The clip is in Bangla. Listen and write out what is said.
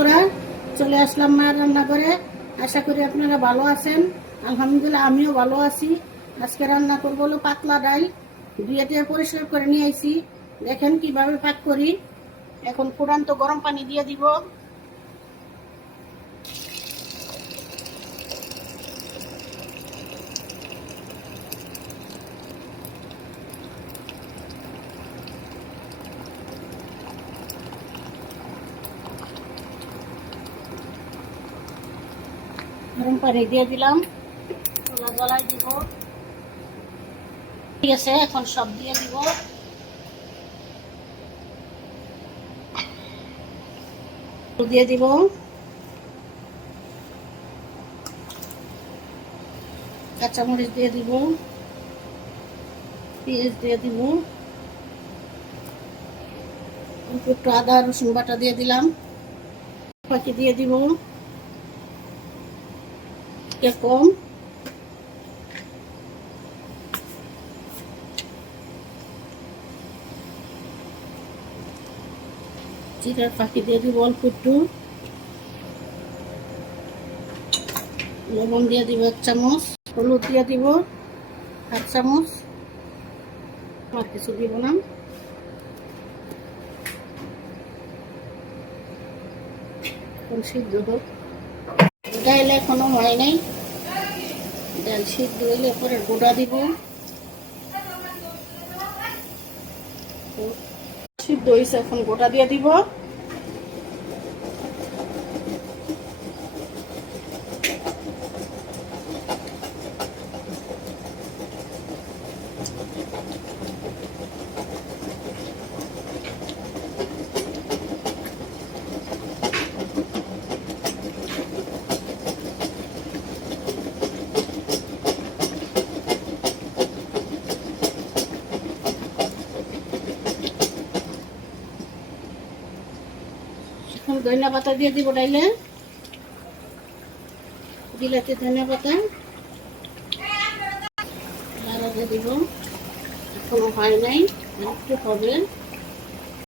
বন্ধুরা চলে আসলাম মায়ের রান্নাঘরে আশা করি আপনারা ভালো আছেন। আলহামদুলিল্লাহ, আমিও ভালো আছি। আজকে রান্না করব হলো পাতলা ডাল। দুইয়াতে পরিষ্কার করে নিয়ে আইছি। দেখেন কীভাবে পাক করি। এখন কুড়ান্ত গরম পানি দিয়ে দিব। গরম পানি দিয়ে দিলাম। চুলা জ্বলাই দিব। ঠিক আছে, এখন সব দিয়ে দিব। দিয়ে দিব। কাঁচামরিচ দিয়ে দিব। পেঁয়াজ দিয়ে দিব। একটু আদা রসুন বাটা দিয়ে দিলাম। পাখি দিয়ে দিব। কে কম জিরার পাখি দিয়ে দিব অল্প একটু। লবণ দিয়ে দিব এক চামচ। হলুদ দিয়ে দিব হাফ চামচ। আর কিছু দিব না। সিদ্ধ হোক। ডাল এখনও হয় নাই। ডাল সিদ্ধ হইলে পরে গোটা দিব। সিদ্ধ হয়েছে এখন গোটা দিয়ে দিব। এখন ধনিয়া পাতা দিয়ে দিব ডাইলে বিলাতি ধনিয়া পাতা দিব। এখনও হয় নাই একটু হবে।